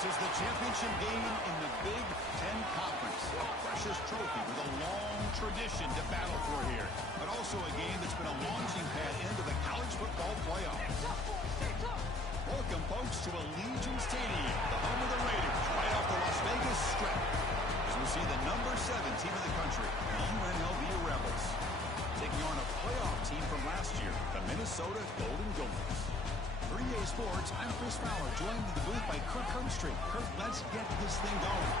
is the championship game in the Big Ten Conference. A precious trophy with a long tradition to battle for here, but also a game that's been a launching pad into the college football playoffs. Welcome, folks, to Allegiant Stadium, the home of the Raiders, right off the Las Vegas Strip, as we see the number 7 team in the country, the UNLV Rebels, taking on a playoff team from last year, the Minnesota Golden Gophers. For EA Sports, I'm Chris Fowler, joined in the booth by Kirk Herbstreit. Kirk, let's get this thing going.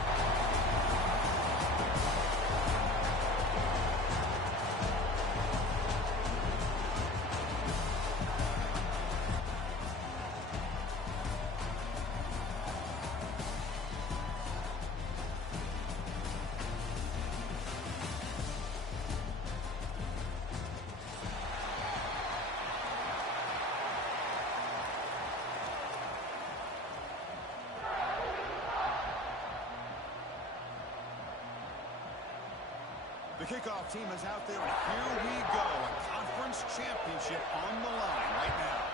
The kickoff team is out there, and here we go. A conference championship on the line right now.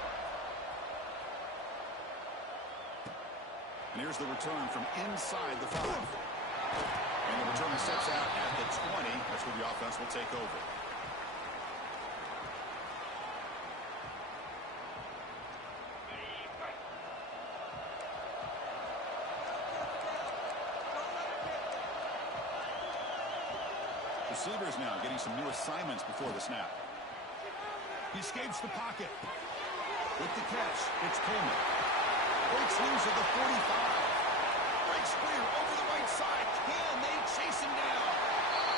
And here's the return from inside the 5. And the return steps out at the 20. That's where the offense will take over. Receivers now getting some new assignments before the snap. He escapes the pocket. With the catch, it's Coleman. Breaks loose at the 45. Breaks clear over the right side. Can they chase him down?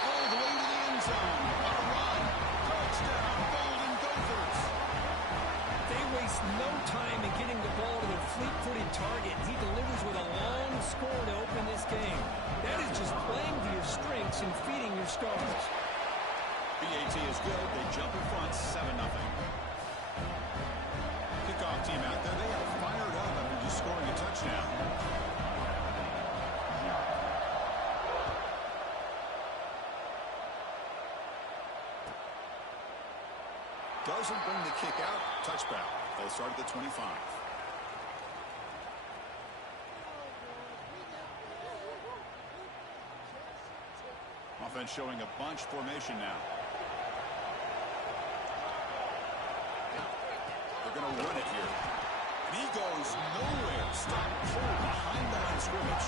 All the way to the end zone. On a run. Touchdown, Golden Gophers. They waste no time in getting the ball to their fleet-footed target. He delivers with a long score to open this game. That is just playing to your strengths and feeding your stars. BAT is good. They jump in front, 7-0. Kickoff team out there. They are fired up after just scoring a touchdown. Doesn't bring the kick out. Touchback. They'll start at the 25. Offense showing a bunch formation now. They're going to run it here. And he goes nowhere. Stop cold behind the line of scrimmage.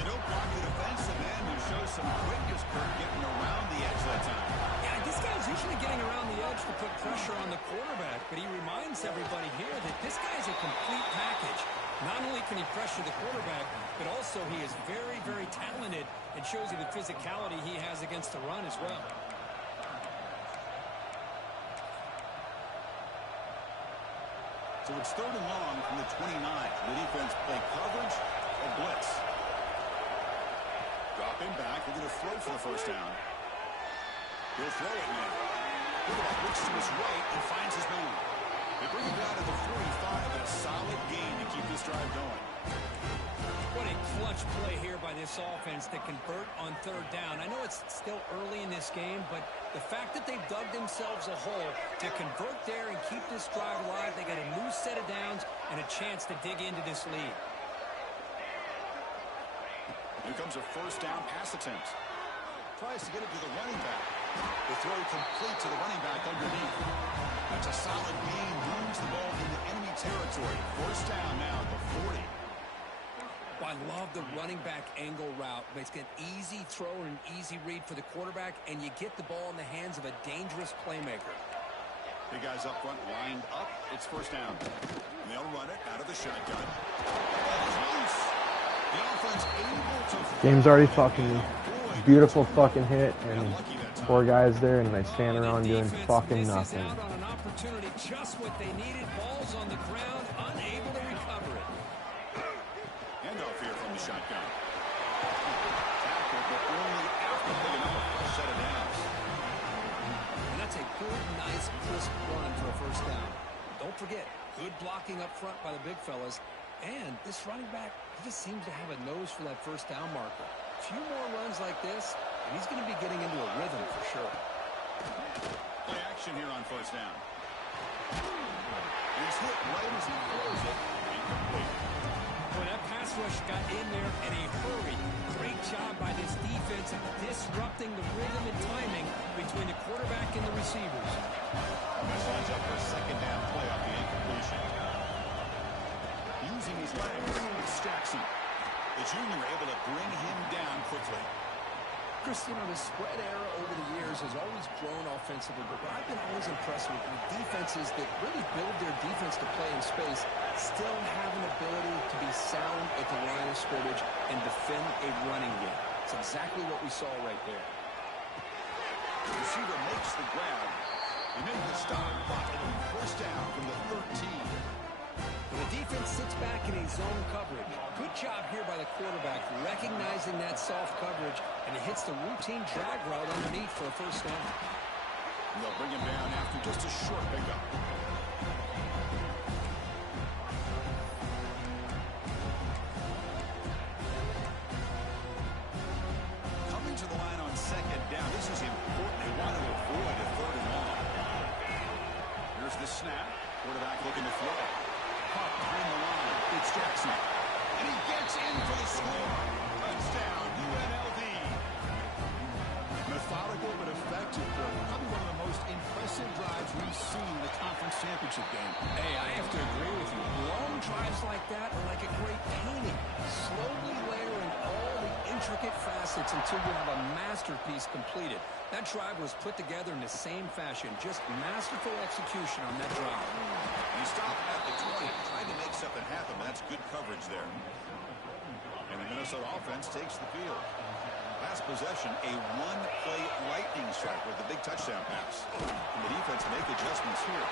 They don't block the defensive end who shows some quickness, Kirk, getting around the edge that time. Yeah, this guy's usually getting around the edge to put pressure on the quarterback, but he reminds everybody here that this guy's a complete package. Not only can he pressure the quarterback, but also he is very, very talented and shows you the physicality he has against the run as well. So it's 3rd and long from the 29. The defense play coverage or blitz. Drop him back. They're going to throw for the first down. He'll throw it now. Look at that. Looks to his right and finds his man. They bring him down to the 45 and a solid gain to keep this drive going. What a clutch play here by this offense to convert on 3rd down. I know it's still early in this game, but the fact that they've dug themselves a hole to convert there and keep this drive alive, they got a new set of downs and a chance to dig into this lead. Here comes a first down pass attempt. Tries to get it to the running back. The throw complete to the running back underneath. That's a solid gain. Moves the ball into enemy territory. First down now at the 40. I love the running back angle route. It's an easy throw and an easy read for the quarterback, and you get the ball in the hands of a dangerous playmaker. Big guys up front lined up. It's first down. And they'll run it out of the shotgun. Loose. The offense able to... Game's already fucking me. Beautiful fucking hit, and 4 guys there, and they stand around doing fucking nothing. Out on an opportunity, just what they needed. Balls on the ground, unable to recover it. Handoff here from the shotgun. Tackle, but only after picking up a fresh set of downs. And that's a good, nice, crisp run for a first down. Don't forget, good blocking up front by the big fellas. And this running back, he just seems to have a nose for that first down marker. A few more runs like this, and he's going to be getting into a rhythm for sure. Play action here on first down. He's hit right as he throws it. Incomplete. When that pass rush got in there in a hurry, great job by this defense of disrupting the rhythm and timing between the quarterback and the receivers. This lines up for a second down play off the incompletion. Using his legs, it's Jackson. The junior able to bring him down quickly. Chris, you know, the spread era over the years has always grown offensively, but what I've been always impressed with defenses that really build their defense to play in space still have an ability to be sound at the line of scrimmage and defend a running game. It's exactly what we saw right there. The receiver makes the grab. He made the stop, but it'll be first down from the 13. When the defense sits back in a zone coverage, good job here by the quarterback recognizing that soft coverage, and he hits the routine drag route underneath for a first down. They'll bring him down after just a short pickup. Coming to the line on second down. This is important. They want to avoid a third and long. Here's the snap. Quarterback looking to throw. Caught behind the line. It's Jackson. And he gets in for the score. Touchdown, UNLV. Methodical but effective. Probably one of the most impressive drives we've seen in the conference championship game. Hey, I have to agree with you. Long drives like that are like a great painting. Slowly layering all the intricate facets until you have a masterpiece completed. That drive was put together in the same fashion. Just masterful execution on that drive. You stop at the 20, trying to make something happen, but that's good coverage there. And the Minnesota offense takes the field. Last possession, a one-play lightning strike with a big touchdown pass. And the defense make adjustments here.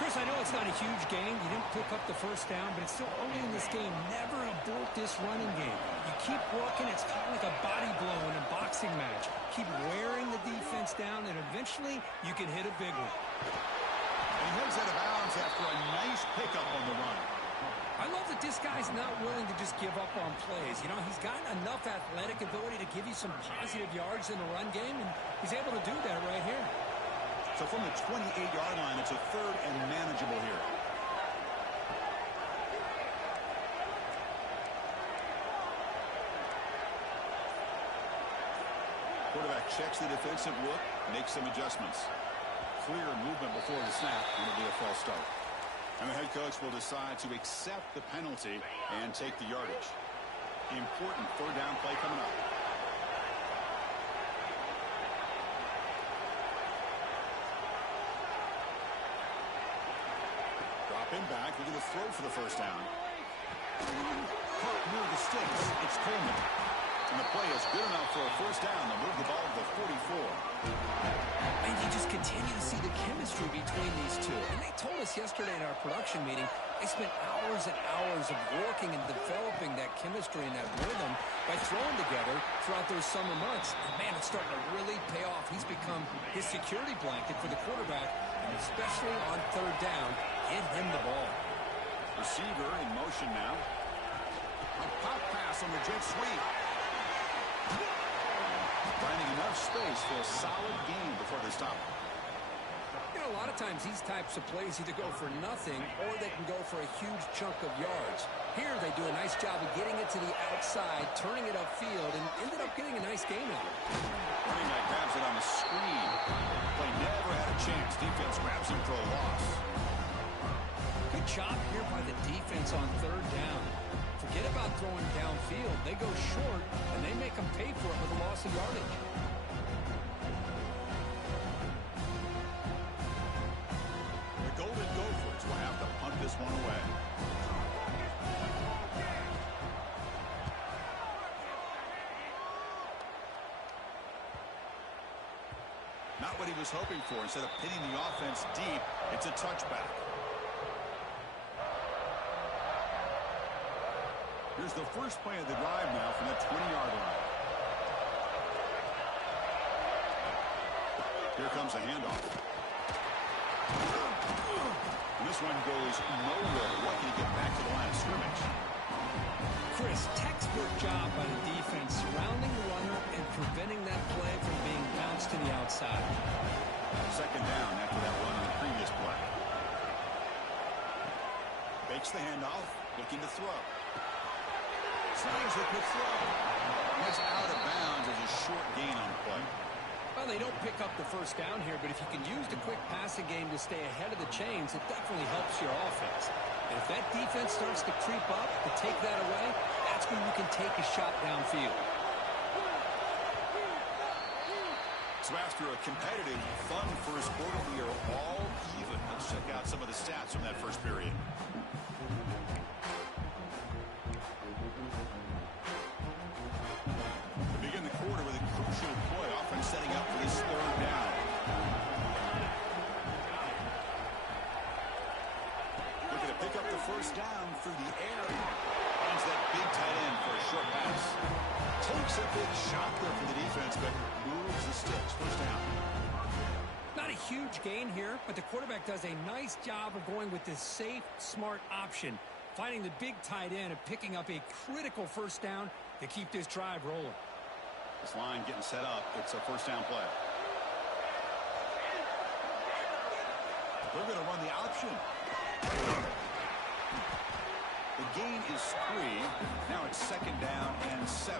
Chris, I know it's not a huge game. You didn't pick up the first down, but it's still early in this game. Never abort this running game. You keep working. It's kind of like a body blow in a boxing match. Keep wearing the defense down, and eventually you can hit a big one. And he heads out of bounds after a nice pickup on the run. I love that this guy's not willing to just give up on plays. You know, he's got enough athletic ability to give you some positive yards in the run game, and he's able to do that right here. So from the 28-yard line, it's a third and manageable here. Quarterback checks the defensive look, makes some adjustments. Clear movement before the snap, and it'll be a false start. And the head coach will decide to accept the penalty and take the yardage. Important third down play coming up. Dropping back, looking to throw for the first down. Caught near the sticks. It's Coleman. And the play is good enough for a first down. They'll move the ball to the 44. And you just continue to see the chemistry between these two. And they told us yesterday in our production meeting, they spent hours and hours of working and developing that chemistry and that rhythm by throwing together throughout those summer months. And man, it's starting to really pay off. He's become his security blanket for the quarterback, and especially on third down, give him the ball. Receiver in motion now. A pop pass on the jet sweep. Finding enough space for a solid gain before they stop. You know, a lot of times these types of plays either go for nothing or they can go for a huge chunk of yards. Here they do a nice job of getting it to the outside, turning it upfield, and ended up getting a nice gain out of it. Running back grabs it on the screen. Play never had a chance. Defense grabs him for a loss. Good job here by the defense on third down. Forget about throwing downfield. They go short, and they make them pay for it with a loss of yardage. The Golden Gophers will have to punt this one away. Not what he was hoping for. Instead of pinning the offense deep, it's a touchback. Here's the first play of the drive now from the 20-yard line. Here comes a handoff. And this one goes nowhere. Lucky to get back to the line of scrimmage. Chris, textbook job by the defense, surrounding the runner and preventing that play from being bounced to the outside. Second down after that run on the previous play. Fakes the handoff, looking to throw. Slings the quick throw. That's out of bounds as a short gain on the play. Well, they don't pick up the first down here, but if you can use the quick passing game to stay ahead of the chains, it definitely helps your offense. And if that defense starts to creep up, to take that away, that's when you can take a shot downfield. So after a competitive, fun first quarter, we are all even. Let's check out some of the stats from that first period. We begin the quarter with a crucial play, often setting up for this third down. Looking to pick up the first down through the air. Finds that big tight end for a short pass. Takes a big shot there from the defense, but moves the sticks. First down. Not a huge gain here, but the quarterback does a nice job of going with this safe, smart option, finding the big tight end and picking up a critical first down to keep this drive rolling. This line getting set up. It's a first down play. They're going to run the option. The gain is 3. Now it's second down and 7.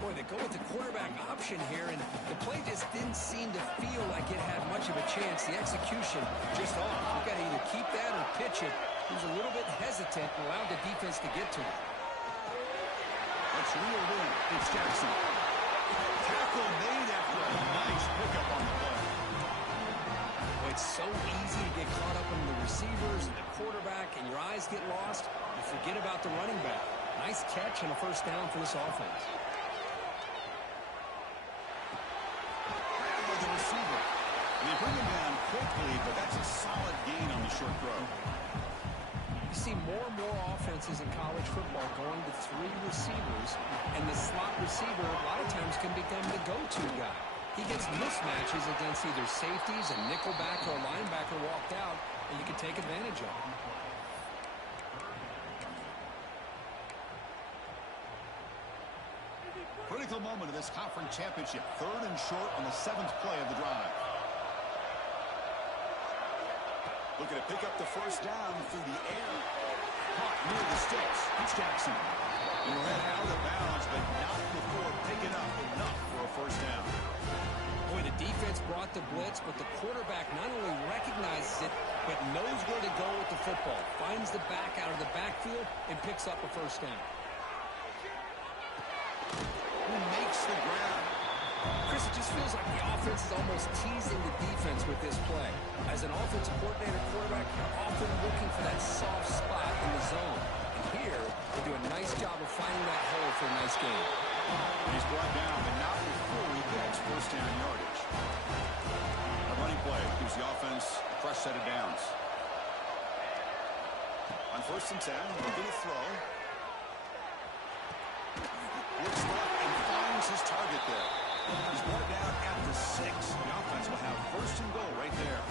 Boy, they go with the quarterback option here, and the play just didn't seem to feel like it had much of a chance. The execution just off. You got to either keep that or pitch it. He was a little bit hesitant and allowed the defense to get to it. Let's reel in. It's Jackson. Tackle made after a nice pickup on the play. It's so easy to get caught up in the receivers and the quarterback, and your eyes get lost. You forget about the running back. Nice catch and a first down for this offense. Grabbed by the receiver. They bring him down quickly, but that's a solid gain on the short throw. You see more and more offenses in college football going to 3 receivers, and the slot receiver a lot of times can become the go-to guy. He gets mismatches against either safeties, a nickelback, or a linebacker walked out, and you can take advantage of it. Critical moment of this conference championship. 3rd and short on the 7th play of the drive. Looking to pick up the first down through the air. Caught near the sticks. It's Jackson. He ran out of bounds, but not before picking up enough for a first down. Boy, the defense brought the blitz, but the quarterback not only recognizes it, but knows where to go with the football. Finds the back out of the backfield and picks up a first down. Who makes the grab? Chris, it just feels like the offense is almost teasing the defense with this play. As an offensive coordinator quarterback, you're often looking for that soft spot in the zone. And here, they do a nice job of finding that hole for a nice game. He's brought down, but not before he gets first down yardage. A running play gives the offense a fresh set of downs. On 1st and 10, looking to throw. Looks left and finds his target there. He's brought down at the 6. The offense will have 1st and goal right there.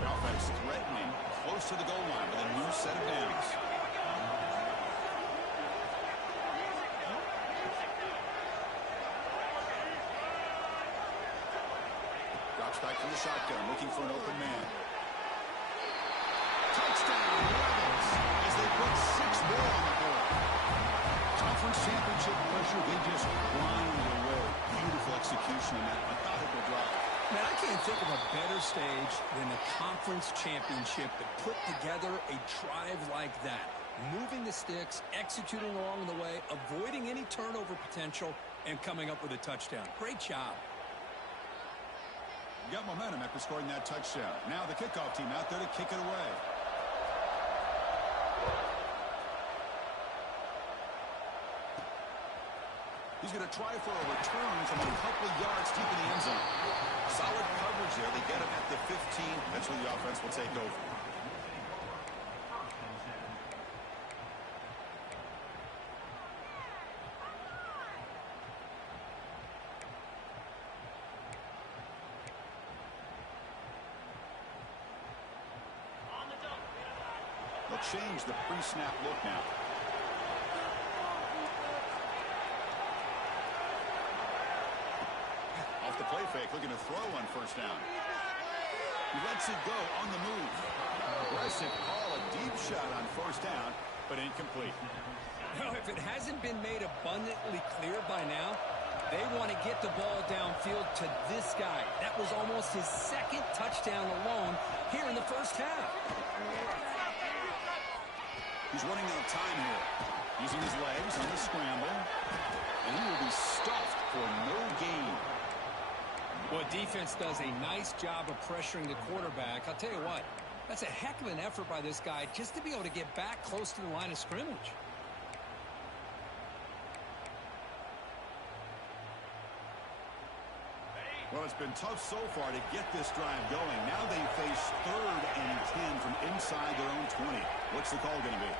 The offense threatening close to the goal line with a new set of downs. Drops back from the shotgun, looking for an open man. Touchdown, Rebels, as they put 6 more on the board. Conference championship pressure, they just grind away. Beautiful execution in that methodical drive. Man, I can't think of a better stage than the conference championship to put together a drive like that. Moving the sticks, executing along the way, avoiding any turnover potential, and coming up with a touchdown. Great job. You got momentum after scoring that touchdown. Now the kickoff team out there to kick it away. He's going to try for a return from a couple yards deep in the end zone. Solid coverage there. They get him at the 15. That's where the offense will take over. They'll change the pre-snap look now. Off the play fake, looking to throw on 1st down. He lets it go on the move. Aggressive call, a deep shot on 1st down. but incomplete. Well, if it hasn't been made abundantly clear by now, they want to get the ball downfield to this guy. That was almost his second touchdown alone here in the first half. He's running out of time here. Using his legs on the scramble. And he will be stuffed for no gain. Well, defense does a nice job of pressuring the quarterback. I'll tell you what, that's a heck of an effort by this guy just to be able to get back close to the line of scrimmage. Well, it's been tough so far to get this drive going. Now they face 3rd and 10 from inside their own 20. What's the call going to be?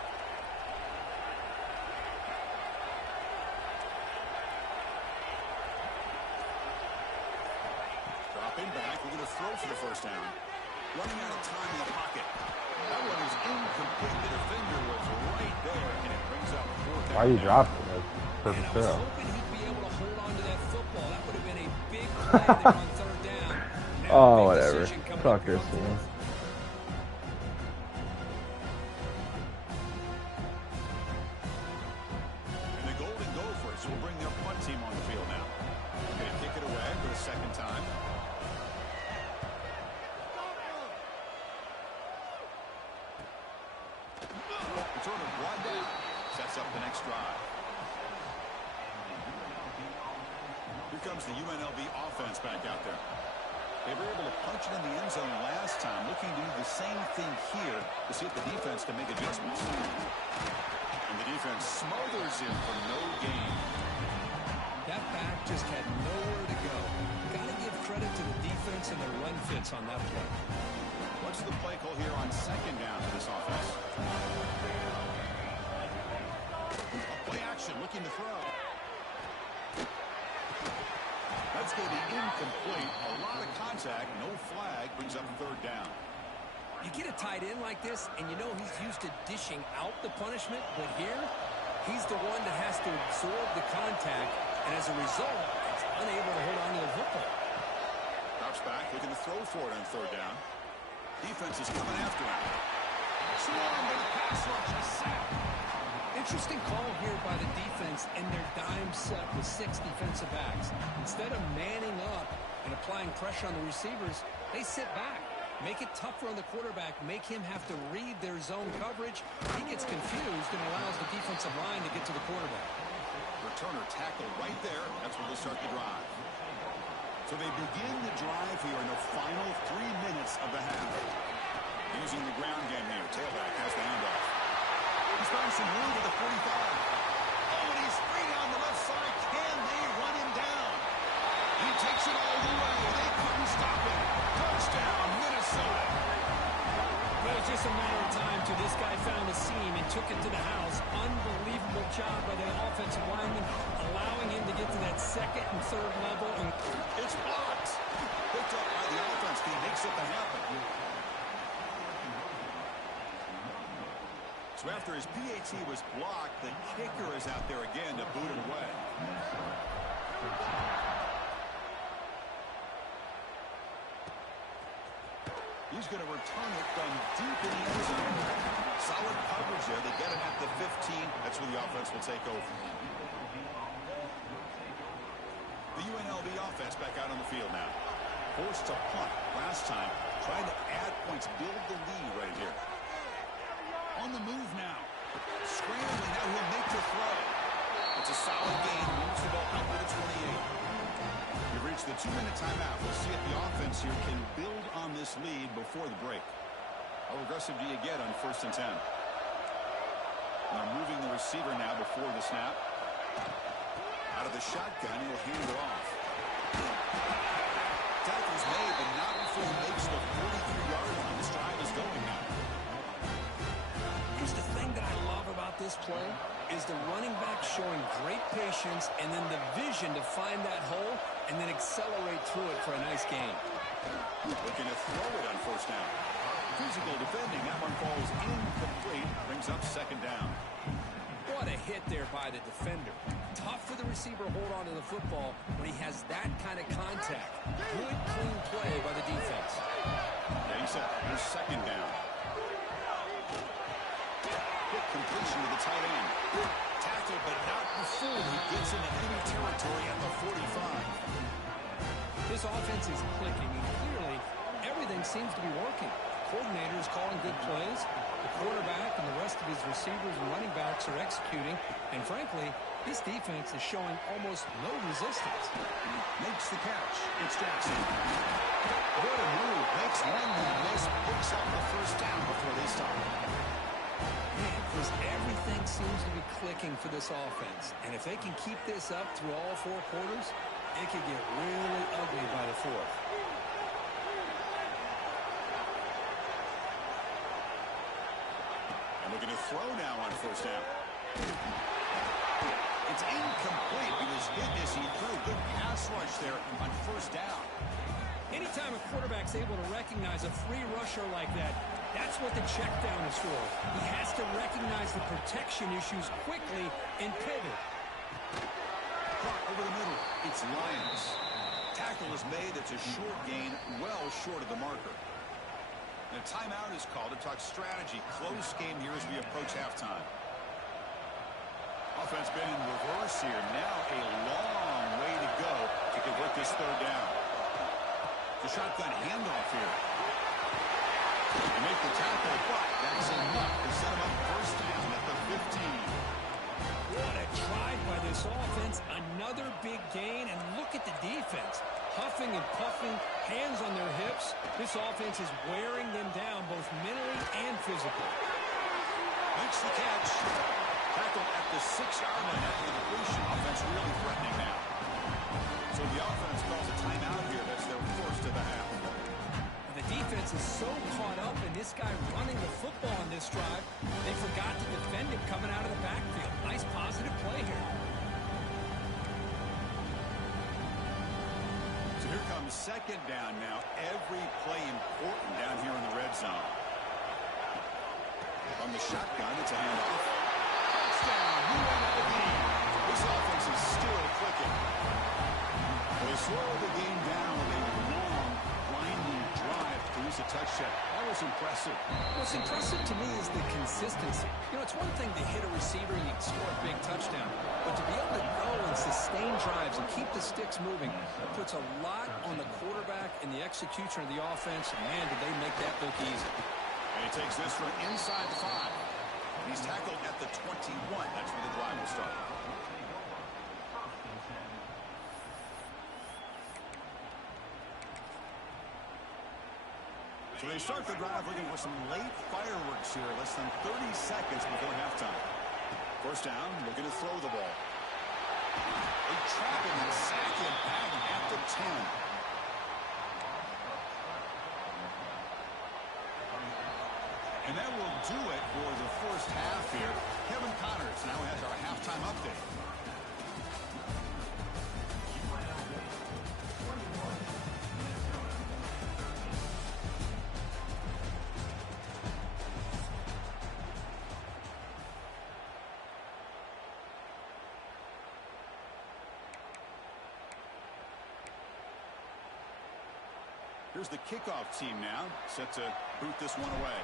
Dropping back. We're going to throw for the first down. Running out of time in the pocket. That one is incomplete. The defender was right there, and it brings up 4th down. Why are you dropping it? Perfect throw. Oh, whatever. Fuck this team. And the Golden Gophers will bring their punt team on the field now. Going to kick it away for the second time. Return of brought down. Sets up the next drive. Here comes the UNLV offense back out there. They were able to punch it in the end zone last time, looking to do the same thing here to see if the defense can make adjustments. And the defense smothers him for no gain. That back just had nowhere to go. Got to give credit to the defense and their run fits on that play. What's the play call here on second down for this offense? Play action, looking to throw. That's going to be incomplete. A lot of contact, no flag, brings up 3rd down. You get a tight end like this, and you know he's used to dishing out the punishment, but here, he's the one that has to absorb the contact, and as a result, he's unable to hold on to the football. Drops back, looking to throw for it on 3rd down. Defense is coming after him. Swarm with a pass rush, a sack. Interesting call here by the defense in their dime set with 6 defensive backs. Instead of manning up and applying pressure on the receivers, they sit back, make it tougher on the quarterback, make him have to read their zone coverage. He gets confused and allows the defensive line to get to the quarterback. Returner tackle right there. That's where they'll start the drive. So they begin the drive here in the final 3 minutes of the half. Using the ground game here. Tailback has the handoff. He's found some room at the 45. Oh, and he's free down the left side. Can they run him down? He takes it all the way. They couldn't stop him. Touchdown, Minnesota. Well, it was just a matter of time till this guy found a seam and took it to the house. Unbelievable job by the offensive lineman, allowing him to get to that 2nd and 3rd level. And it's blocked. Picked up by the offense team. Makes it to happen. So after his PAT was blocked, the kicker is out there again to boot it away. He's going to return it from deep in the end zone. Solid coverage there. They get him at the 15. That's where the offense will take over. The UNLV offense back out on the field now. Forced to punt last time. Trying to add points, build the lead right here. On the move now. Scrambling, now he'll make the throw. It's a solid gain, moves the ball out to the 28. We've reached the 2-minute timeout. We'll see if the offense here can build on this lead before the break. How aggressive do you get on 1st and 10? And they're moving the receiver now before the snap. Out of the shotgun, he'll hand it off. Tackle's made, but not before he makes the 43-yard line. This drive is going now. Here's the thing that I love about this play is the running back showing great patience and then the vision to find that hole and then accelerate through it for a nice gain. Looking to throw it on 1st down. Physical defending. That one falls incomplete. Brings up 2nd down. What a hit there by the defender. Tough for the receiver to hold on to the football when he has that kind of contact. Good, clean play by the defense. He's 2nd down. Picked completion to the tight end. Tackled, but not before he gets into enemy territory at the 45. This offense is clicking, and clearly everything seems to be working. Coordinator is calling good plays. The quarterback and the rest of his receivers and running backs are executing. And frankly, this defense is showing almost no resistance. Makes the catch. It's Jackson. What a move. Makes one miss. Picks up the first down before they stop. Because everything seems to be clicking for this offense. And if they can keep this up through all four quarters, it could get really ugly by the fourth. Looking to throw now on first down. It's incomplete. He was hit as he threw. Good pass rush there on first down. Anytime a quarterback's able to recognize a free rusher like that, that's what the check down is for. He has to recognize the protection issues quickly and pivot. Caught over the middle. It's Lions. Tackle is made. It's a short gain, well short of the marker. And a timeout is called to talk strategy. Close game here as we approach halftime. Offense been in reverse here. Now a long way to go to convert this third down. The shotgun handoff here. They make the tackle, but that's enough to set him up first down at the 15. What a drive by this offense. Another big gain, and look at the defense. Huffing and puffing, hands on their hips. This offense is wearing them down both mentally and physically. Makes the catch. Tackle at the 6-yard line after the completion. Offense really threatening now. So the offense calls a timeout here. That's their first of the half. The defense is so caught up in this guy running the football on this drive, they forgot to defend him coming out of the backfield. Nice positive play here. So here comes second down now. Every play important down here in the red zone. From the shotgun, it's a handoff. Touchdown, UNLV. This offense is still clicking. They slow the game down with a long, winding drive to use a touchdown. That was impressive. What's impressive to me is the consistency. You know, it's one thing to hit a receiver and you can score a big touchdown, but to be able to go and sustain drives and keep the sticks moving puts a lot on the quarterback and the execution of the offense. Man, did they make that look easy. And he takes this from inside the 5. He's tackled at the 21. That's where the drive will start. So they start the drive looking for some late fireworks here. Less than 30 seconds before halftime. First down, looking to throw the ball. They trap him and sack him back at the 10. And that will do it for the first half here. Kevin Connors now has our halftime update. Here's the kickoff team now, set to boot this one away.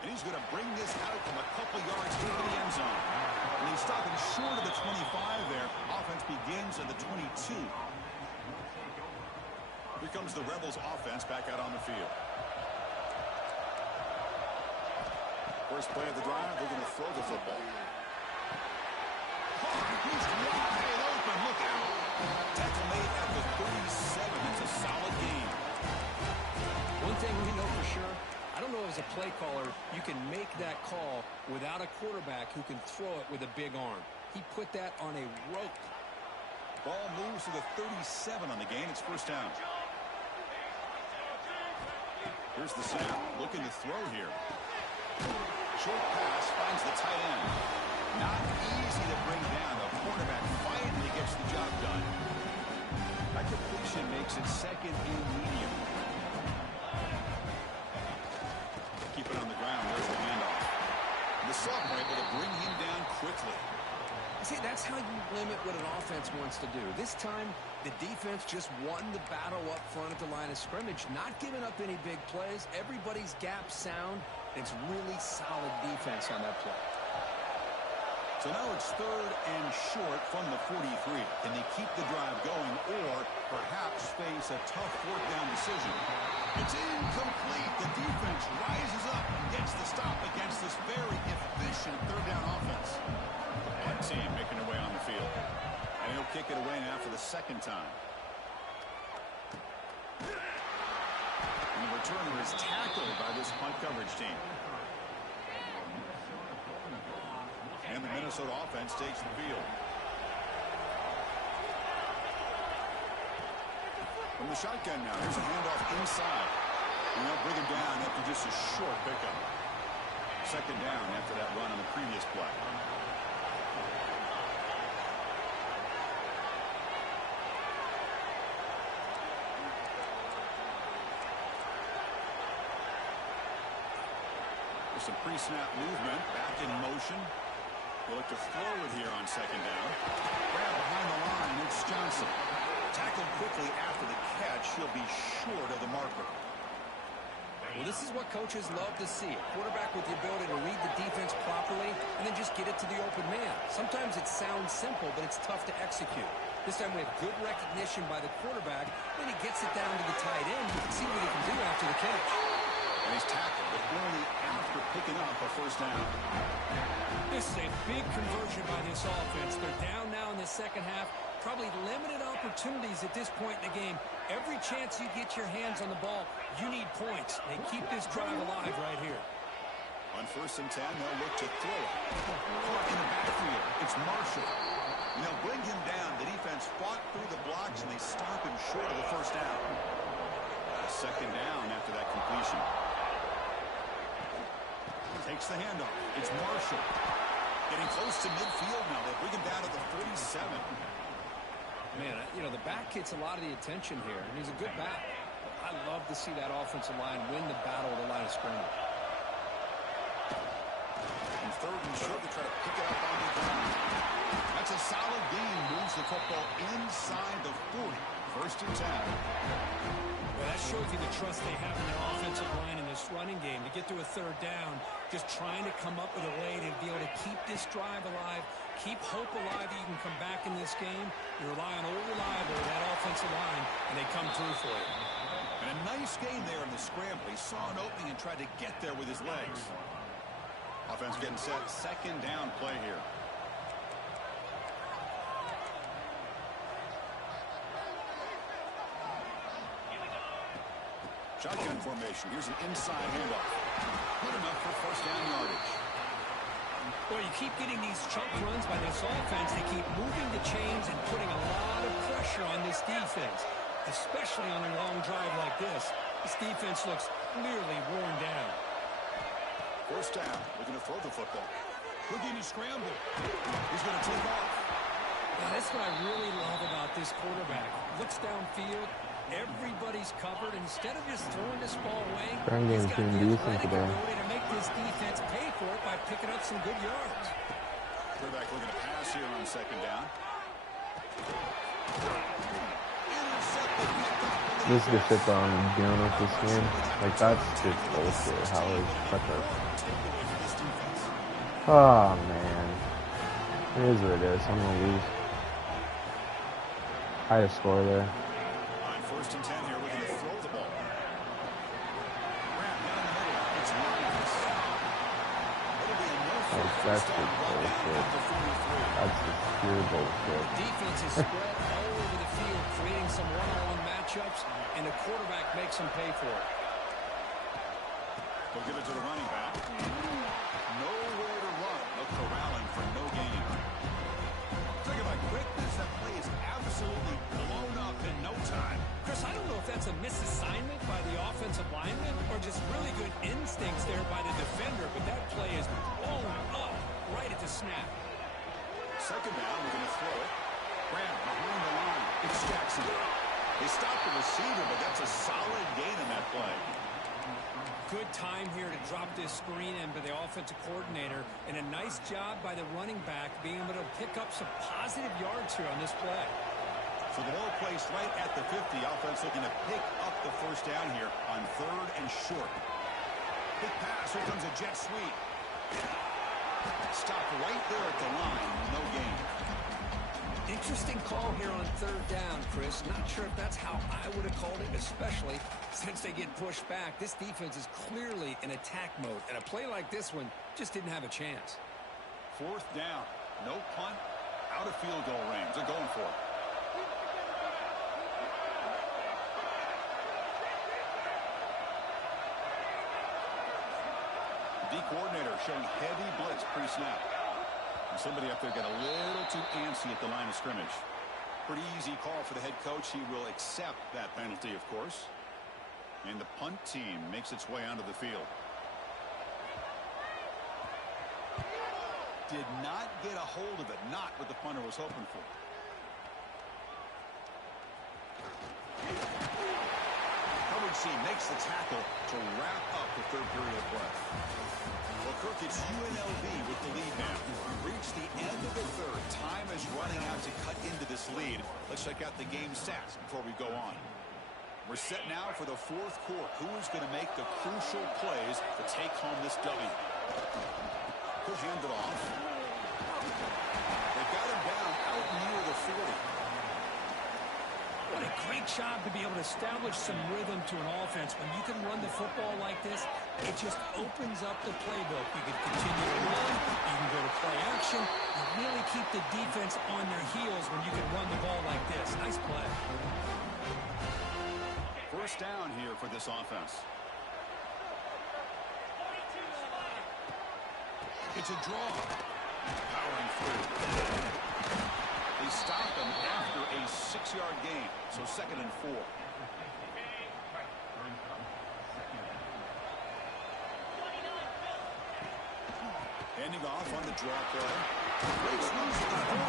And he's going to bring this out from a couple yards into the end zone. And he's stopping short of the 25 there. Offense begins at the 22. Here comes the Rebels offense back out on the field. First play of the drive, they're going to throw the football. He's wide open. Look out. Tackle made at the 37. It's a solid game. One thing we know for sure, I don't know as a play caller, you can make that call without a quarterback who can throw it with a big arm. He put that on a rope. Ball moves to the 37 on the gain. It's first down. Here's the snap. Looking to throw here. Short pass finds the tight end. Not easy to bring down. The quarterback finally gets the job done. That completion makes it second and medium. Keep it on the ground. There's the handoff. The sophomore able to bring him down quickly. See, that's how you limit what an offense wants to do. This time, the defense just won the battle up front at the line of scrimmage, not giving up any big plays. Everybody's gap sound. It's really solid defense on that play. So now it's 3rd and short from the 43. Can they keep the drive going or perhaps face a tough 4th down decision? It's incomplete. The defense rises up and gets the stop against this very efficient 3rd down offense. One team making their way on the field. And he'll kick it away now for the 2nd time. And the returner is tackled by this punt coverage team. And the Minnesota offense takes the field. From the shotgun now, there's a handoff inside. And they'll bring him down after just a short pickup. 2nd down after that run on the previous play. There's some pre-snap movement, back in motion. We'll look to throw it here on 2nd down. Grab behind the line, it's Johnson. Tackled quickly after the catch. He'll be short of the marker. Well, this is what coaches love to see. A quarterback with the ability to read the defense properly and then just get it to the open man. Sometimes it sounds simple, but it's tough to execute. This time we have good recognition by the quarterback. Then he gets it down to the tight end. You can see what he can do after the catch. And he's tackled, but only after picking up a 1st down. This is a big conversion by this offense. They're down now in the 2nd half. Probably limited opportunities at this point in the game. Every chance you get your hands on the ball, you need points. They keep this drive alive right here. On 1st and 10, they'll look to throw it. Caught in the backfield, it's Marshall. And they'll bring him down. The defense fought through the blocks, and they stop him short of the 1st down. A 2nd down after that completion. Takes the handoff. It's Marshall. Getting close to midfield now. They bring him down to the 47. Man, you know, the back gets a lot of the attention here, and he's a good back. I love to see that offensive line win the battle of the line of scrimmage. And 3rd and short to try to pick it up on the ground. That's a solid gain. Moves the football inside the 40. 1st and 10. Well, that shows you the trust they have in their offensive line in this running game. To get to a 3rd down, just trying to come up with a way to be able to keep this drive alive, keep hope alive that you can come back in this game. You rely on old reliable, that offensive line, and they come through for you. And a nice game there in the scramble. He saw an opening and tried to get there with his legs. Offense getting set. 2nd down play here. Shotgun formation. Here's an inside handoff. Good enough for 1st down yardage. Well, you keep getting these chunk runs by this offense. They keep moving the chains and putting a lot of pressure on this defense, especially on a long drive like this. This defense looks clearly worn down. 1st down. Looking to throw the football. Houdini scramble. He's going to take off. Now, that's what I really love about this quarterback. Looks downfield. Everybody's covered. Instead of just throwing this ball away, he's got the athletic ability to make this defense pay for it by picking up some good yards. Quarterback looking to pass here on 2nd down. This is the shit that I'm dealing with this game. Like, that's just bullshit. How is such a... Oh, man. It is what it is. I'm going to lose. I had a score there. 1st and 10 here, looking to throw the ball. Grab down the middle. It's Lions. It'll be a That's just bullshit. That's just pure bullshit. Defense is spread all over the field, creating some one-on-one matchups, and the quarterback makes them pay for it. They'll give it to the running back. Nowhere to run. They'll corral him for no gain. Talking about quickness, that play is absolutely blown up in no time. Chris, I don't know if that's a misassignment by the offensive lineman or just really good instincts there by the defender, but that play is blown up right at the snap. 2nd down, we're going to throw it. Grab behind the line. It's Jackson. They stopped the receiver, but that's a solid gain in that play. Good time here to drop this screen in by the offensive coordinator, and a nice job by the running back being able to pick up some positive yards here on this play. So the ball placed right at the 50. Offense looking to pick up the first down here on 3rd and short. Big pass. Here comes a jet sweep. Stop right there at the line. No gain. Interesting call here on 3rd down, Chris. Not sure if that's how I would have called it, especially since they get pushed back. This defense is clearly in attack mode, and a play like this one just didn't have a chance. 4th down. No punt. Out of field goal range. They're going for it. D coordinator showing heavy blitz pre-snap. And somebody up there got a little too antsy at the line of scrimmage. Pretty easy call for the head coach. He will accept that penalty, of course. And the punt team makes its way onto the field. Did not get a hold of it. Not what the punter was hoping for. Coverage C makes the tackle to wrap up the 3rd period of play. Well, Kirk, it's UNLV with the lead now. We've reached the end of the 3rd. Time is running out to cut into this lead. Let's check out the game stats before we go on. We're set now for the 4th quarter. Who is going to make the crucial plays to take home this W? He'll hand it off. They got him down out near the 40. What a great job to be able to establish some rhythm to an offense. When you can run the football like this, it just opens up the playbook. You can continue to run, you can go to play action, and really keep the defense on their heels when you can run the ball like this. Nice play. 1st down here for this offense. It's a draw. Powering through. They stop him after a 6-yard gain. So 2nd and 4. Handing off on the draw play. Breaks loose at the 40.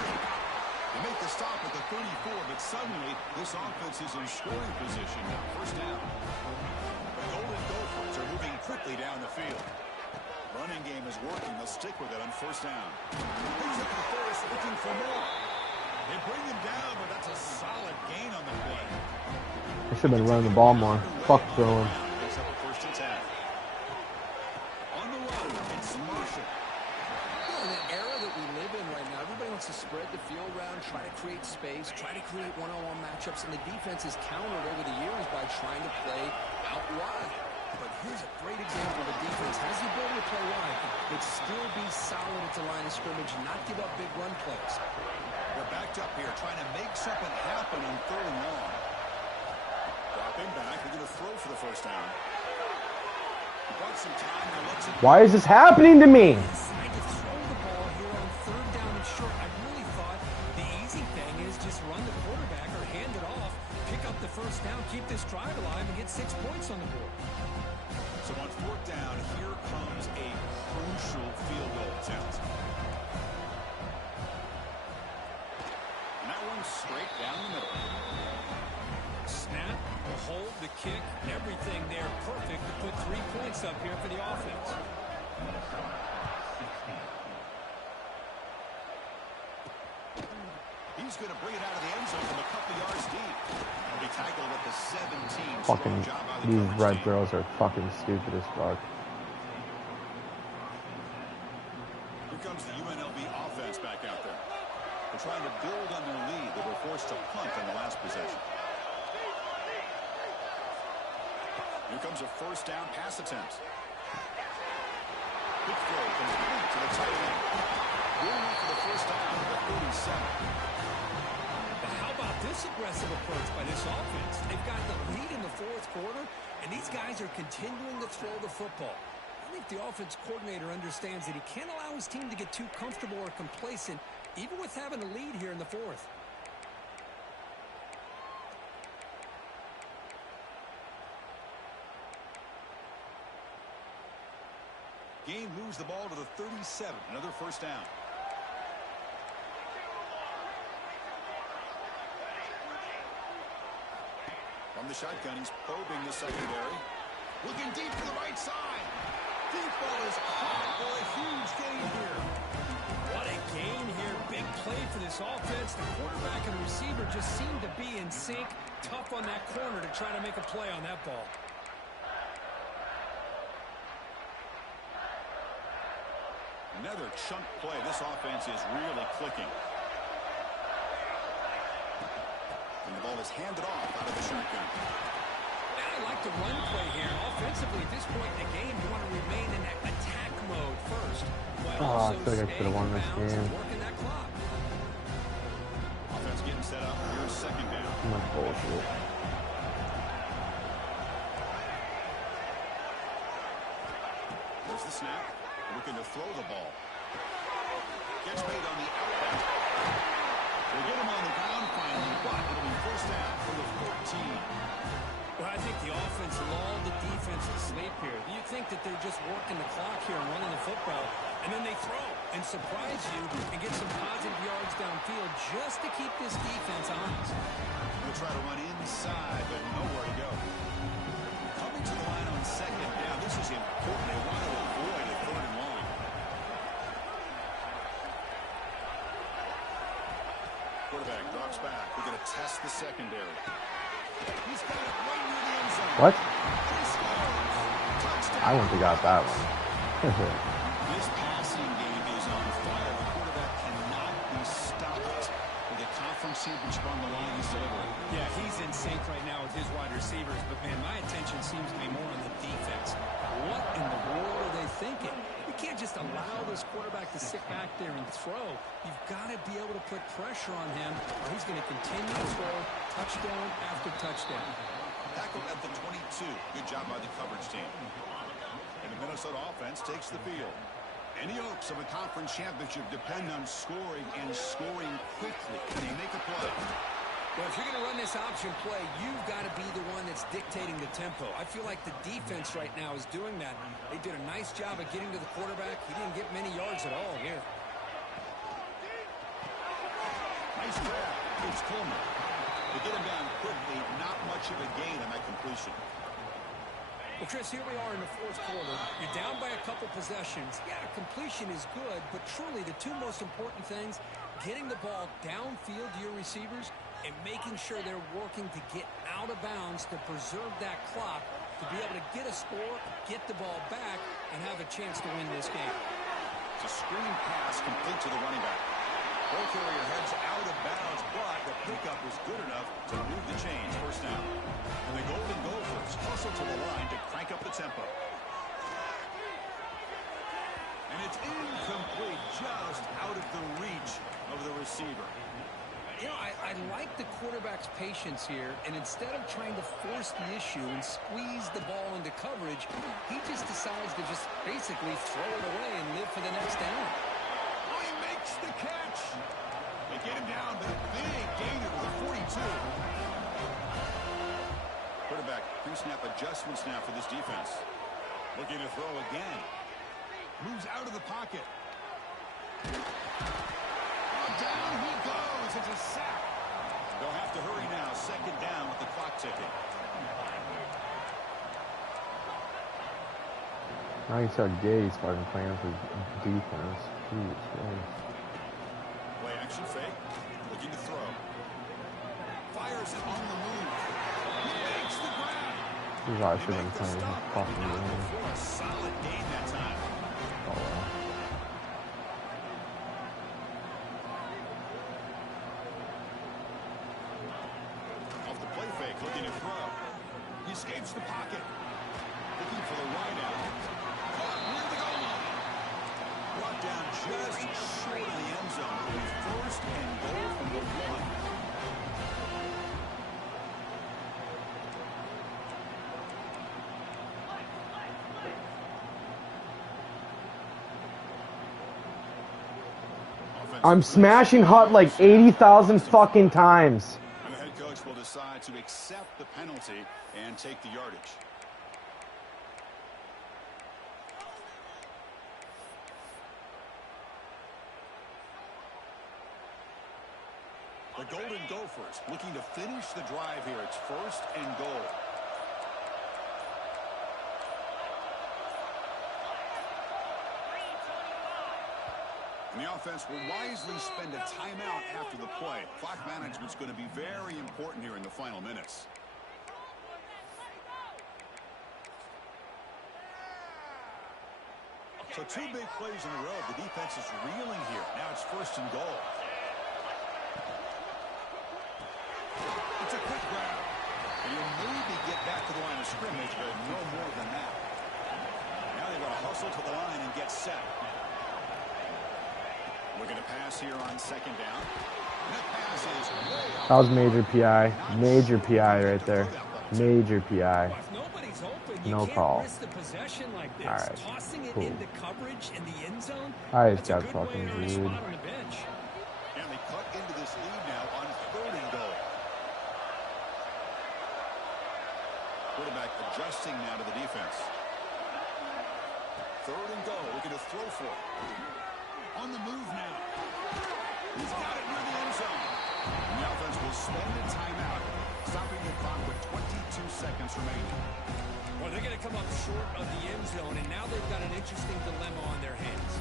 They make the stop at the 34, but suddenly this offense is in scoring position now. 1st down. The Golden Gophers are moving quickly down the field. Running game is working. They'll stick with it on 1st down. He's at the first, looking for more. They bring him down, but that's a solid gain on the play. I should have been running the ball more. Fuck throwing. Except for 1st attack. On the run, it's Marshall. In the era that we live in right now, everybody wants to spread the field around, try to create space, try to create one-on-one matchups, and the defense is countered over the years by trying to play out wide. But here's a great example. The defense has the ability to play wide, but still be solid at the line of scrimmage and not give up big run plays. They're backed up here, trying to make something happen on 3rd and long. Dropping back, they're going to throw for the 1st down. Got some time. Why is this happening to me? Decide to throw the ball here on 3rd down and short. I really thought the easy thing is just run the quarterback or hand it off, pick up the 1st down, keep this drive alive, and get 6 points on the board. So on 4th down, here comes a crucial field goal attempt. And that one's straight down the middle. Snap, the hold, the kick, everything there perfect to put 3 points up here for the offense. He's going to bring it out of the end zone from a couple yards deep. He tackled at the 17. Fucking, these red throws are fucking stupid as fuck. Here comes the UNLV offense back out there. They're trying to build on their lead. They were forced to punt on the last possession. Here comes a 1st down pass attempt. Quick throw complete to the tight end. Going up for the 1st down at the 37. But how about this aggressive approach by this offense? They've got the lead in the 4th quarter, and these guys are continuing to throw the football. I think the offense coordinator understands that he can't allow his team to get too comfortable or complacent, even with having a lead here in the 4th. Gain moves the ball to the 37. Another 1st down. From the shotgun, he's probing the secondary. Looking deep to the right side. Deep ball is caught for a huge gain here. What a gain here. Big play for this offense. The quarterback and receiver just seem to be in sync. Tough on that corner to try to make a play on that ball. Another chunk play. This offense is really clicking. And the ball is handed off out of the shotgun. And I like the run play here. Offensively, at this point in the game, you want to remain in that attack mode first. Oh, I feel like I should have won this game. Working that clock. Offense getting set up. Here's second down. Too much bullshit. There's the snap. Looking to throw the ball. Gets made on the outlet. They get him on the ground finally, but it'll be first down for the 14. Well, I think the offense lulled the defense to sleep here. You think that they're just working the clock here and running the football, and then they throw and surprise you and get some positive yards downfield just to keep this defense honest. They'll try to run inside, but nowhere to go. Coming to the line on second down. This is important. They want to avoid a third and long. Quarterback drops back. We're going to test the secondary. He's got it right near the end zone. What? He scores. I wouldn't have got that one. This passing game is on fire. The quarterback cannot be stopped. With a conference championship on the line, he's delivering. Yeah, he's in sync right now with his wide receivers, but man, my attention seems to be more on the defense. What in the world are they thinking? You can't just allow this quarterback to sit back there and throw. You've got to be able to put pressure on him, or he's going to continue to throw touchdown after touchdown. Tackled at the 22. Good job by the coverage team. And the Minnesota offense takes the field. Any hopes of a conference championship depend on scoring and scoring quickly. Can they make a play? Well, if you're going to run this option play, you've got to be the one that's dictating the tempo. I feel like the defense right now is doing that. They did a nice job of getting to the quarterback. He didn't get many yards at all here. Nice grab. It's Coleman. They get him down quickly. Not much of a gain on that completion. Well, Chris, here we are in the fourth quarter. You're down by a couple possessions. Yeah, completion is good, but truly the two most important things, getting the ball downfield to your receivers and making sure they're working to get out of bounds to preserve that clock to be able to get a score, get the ball back, and have a chance to win this game. It's a screen pass complete to the running back. Ball carrier heads out of bounds, but the pickup was good enough to move the chains. First down. And the Golden Gophers hustle to the line to crank up the tempo. And it's incomplete, just out of the reach of the receiver. You know, I like the quarterback's patience here, and instead of trying to force the issue and squeeze the ball into coverage, he just decides to just basically throw it away and live for the next down. Oh, he makes the catch. They get him down, but a big gainer to the 42. Quarterback pre-snap adjustments now for this defense. Looking to throw again. Moves out of the pocket. Oh, down he goes. It's a sack. They'll have to hurry now. Second down with the clock ticking. Now you saw Gay's fucking playing with his defense. Jesus Christ. Play action fake. Looking to throw. Fires it on the move. He makes the grab. He's obviously been playing his fucking game. For a solid gain that time. Oh well. Off the play fake, looking to throw. He escapes the pocket. Looking for the wide out. Caught near the goal line. Brought down just short of the end zone. It'll be first and goal from the 1. I'm smashing Hut like 80,000 fucking times. And the head coach will decide to accept the penalty and take the yardage. The Golden Gophers looking to finish the drive here. It's first and goal. And the offense will wisely spend a timeout after the play. Clock management's going to be very important here in the final minutes. So 2 big plays in a row. The defense is reeling here. Now it's 1st and goal. It's a quick grab. And you'll maybe get back to the line of scrimmage, but no more than that. Now they've got to hustle to the line and get set. Looking to pass here on 2nd down. And that pass is way off. That was major PI. Major PI right there. Major PI. No call. All right. Cool. I just got fucking rude. And they cut into this lead now on 3rd and goal. Quarterback adjusting now to the defense. 3rd and goal. Looking to throw for it. On the move now. He's got it near the end zone. And the offense will spend a timeout, stopping the clock with 22 seconds remaining. Well, they're going to come up short of the end zone, and now they've got an interesting dilemma on their hands.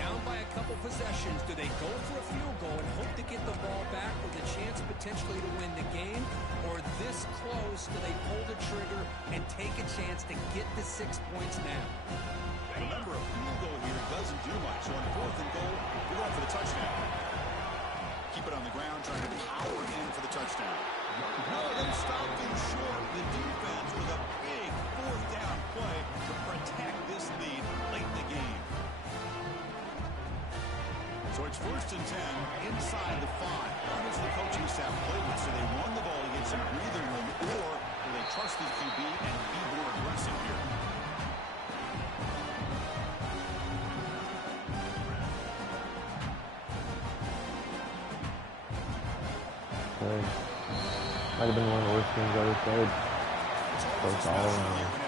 Down by a couple possessions, do they go for a field goal and hope to get the ball back with a chance potentially to win the game? Or this close, do they pull the trigger and take a chance to get the 6 points now? Remember, a field goal here doesn't do much. So on 4th and goal, you're going for the touchdown. Keep it on the ground, trying to power in for the touchdown. No, they stopped him short. The defense with a big 4th down play to protect this lead late in the game. So it's 1st and 10 inside the 5. How does the coaching staff play with? So they run the ball to get some breathing room, or do they trust the QB and be more aggressive here? Might have been one of the worst games I've ever played. Close all around.